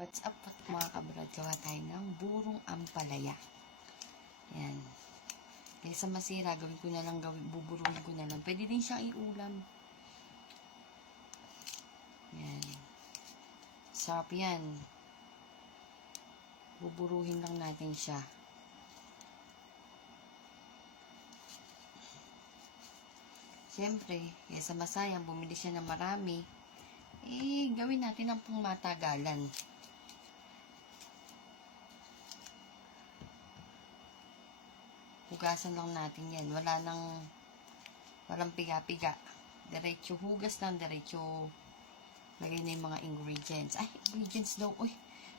What's up mga kabrad? Gawa tayo ng burong ampalaya. Yan. Kaysa masira, gawin ko na lang, buburuhin ko na lang. Pwede din siyang iulam. Yan. Sarap yan. Buburuhin lang natin siya. Siyempre, kaysa masayang, bumili siya ng marami. Gawin natin ang pangmatagalan. Hugasan lang natin yan. Walang piga-piga. Diretso hugas lang, diretso lagay na yung mga ingredients. Ay, ingredients daw. Uy,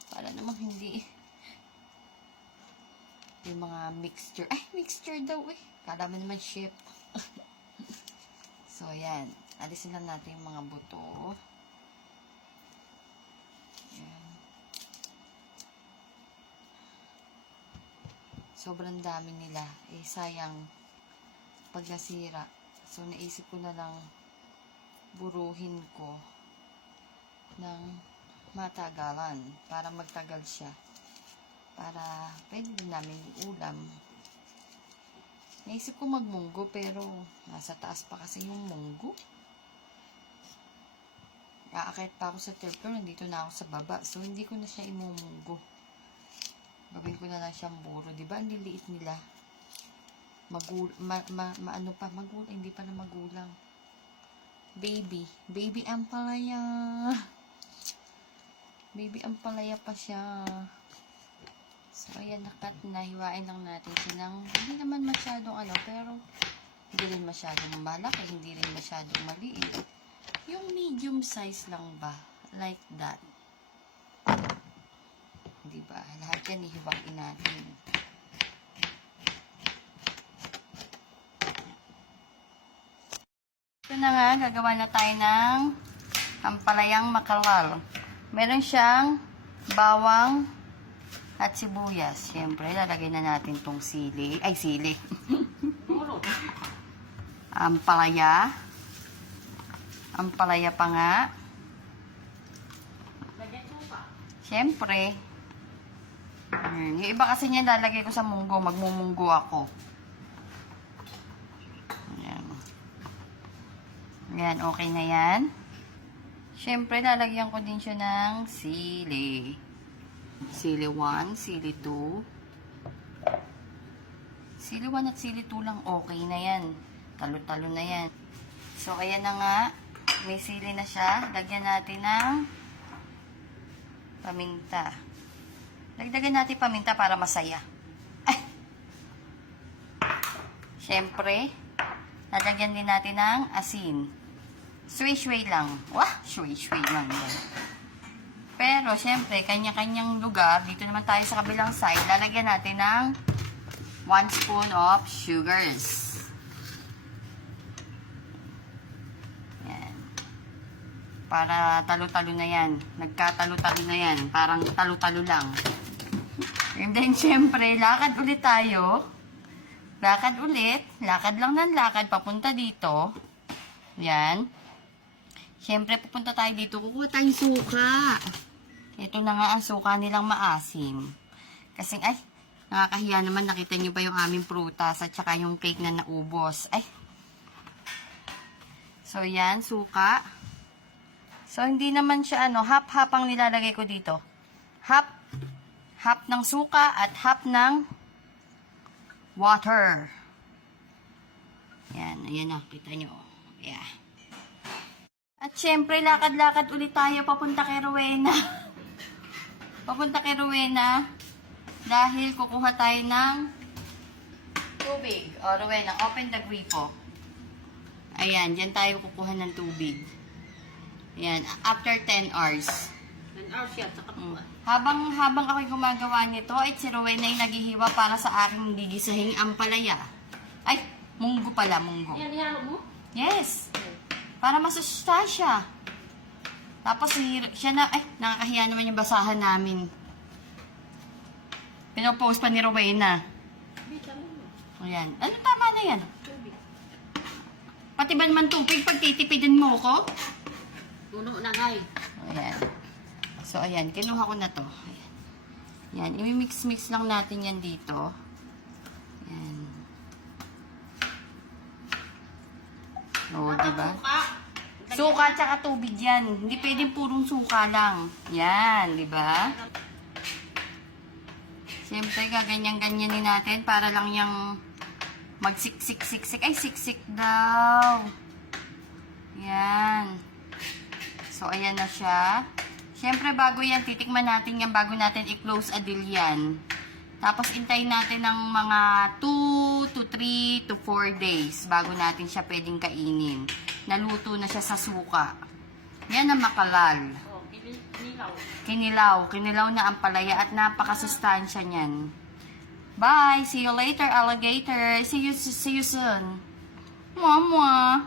para namang hindi. Yung mga mixture. Ay, mixture daw. Uy, kala mo naman chef. So, ayan. Alisin lang natin yung mga buto. Ayan. Sobrang dami nila. Sayang pag nasira. So, naisip ko na lang buruhin ko ng matagalan para magtagal siya. Para pwede din namin ulam. Naisip ko magmunggo pero nasa taas pa kasi yung munggo. Aakit pa ako sa third floor. Nandito na ako sa baba. So, hindi ko na siya imumunggo. Gawin ko na lang siyang buro. Diba? Ang liliit nila. Maano pa? Magulang. Hindi pa na magulang. Baby. Baby ampalaya. Baby ampalaya pa siya. So, ayan. Nakat na. Hiwain lang natin siya ng hindi naman masyadong pero hindi rin masyadong malaki. Hindi rin masyadong maliit. Yung medium size lang ba? Like that. Diba? Lahat yan ihiwain natin. Ito na nga, gagawa na tayo ng ampalayang makalwal. Meron siyang bawang at sibuyas. Siyempre, lalagay na natin tong sili. Ay, sili. Ampalaya. Ampalaya pa nga. Siyempre. Yung iba kasi niya lalagay ko sa munggo. Magmumunggo ako. Ayan. Ayan, okay na yan. Siyempre, lalagyan ko din siya ng sili. Sili 1, sili 2. Sili 1 at sili 2 lang okay na yan. Talo-talo na yan. So, ayan na nga. May sili na siya. Lagyan natin ng paminta. Lagdagan natin paminta para masaya. Ay! Siyempre, lalagyan din natin ng asin. Shui-shui lang. Wah! Shui-shui lang yan. Pero, siyempre, kanya-kanyang lugar. Dito naman tayo sa kabilang side. Lalagyan natin ng 1 spoon of sugars. Yan. Para talo-talo na yan. Nagkatalo-talo na yan. Parang talo-talo lang. And then, syempre, lakad ulit tayo. Lakad ulit. Lakad lang ng lakad. Papunta dito. Yan. Syempre, pupunta tayo dito. Kukuha tayong suka. Ito na nga ang suka nilang maasim. Kasi, ay, nakakahiya naman. Nakita nyo ba yung aming prutas at saka yung cake na naubos. Ay. So, yan. Suka. So, hindi naman siya, half-half ang nilalagay ko dito. Half ng suka at half ng water. Yan, ayan na, kita nyo. Yeah. At syempre, lakad-lakad ulit tayo papunta kay Rowena. Papunta kay Rowena dahil kukuha tayo ng tubig. O, Rowena, open the gripo. Ayan, dyan tayo kukuha ng tubig. Ayan, after 10 hours. 10 hours yan, sa kapuan. Habang ako'y gumagawa nito, ay si Rowena ay naghihiwa para sa aking gigisahing ampalaya. Ay, munggo pala, munggo. Yan, ihalo mo? Yes. Para masustansya. Tapos siya na, ay, nakakahiya naman yung basahan namin. Pinopost pa ni Rowena. Ayan. Ano, tama na yan? Tubig. Pati ba naman tubig pag titipidin mo ko? Puno na ngay. Ayan. So, ayan. Kinuha ko na to. Ayan. Yan. I-mix-mix lang natin yan dito. Yan. O, diba? Suka tsaka tubig yan. Hindi pwedeng purong suka lang. Yan, diba? Siyempre, gaganyan-ganyanin natin para lang yung magsiksik-siksik. Ay, siksik daw. Yan. So, ayan na siya. Siyempre, bago yan, titikman natin yan bago natin i-close a deal yan. Tapos, intayin natin ng mga 2 to 3 to 4 days bago natin siya pwedeng kainin. Naluto na siya sa suka. Yan ang makalal. Oh, kinilaw. Kinilaw. Kinilaw na ang palaya at napakasustansya niyan. Bye! See you later, alligator! See you soon! Mwah, mwah!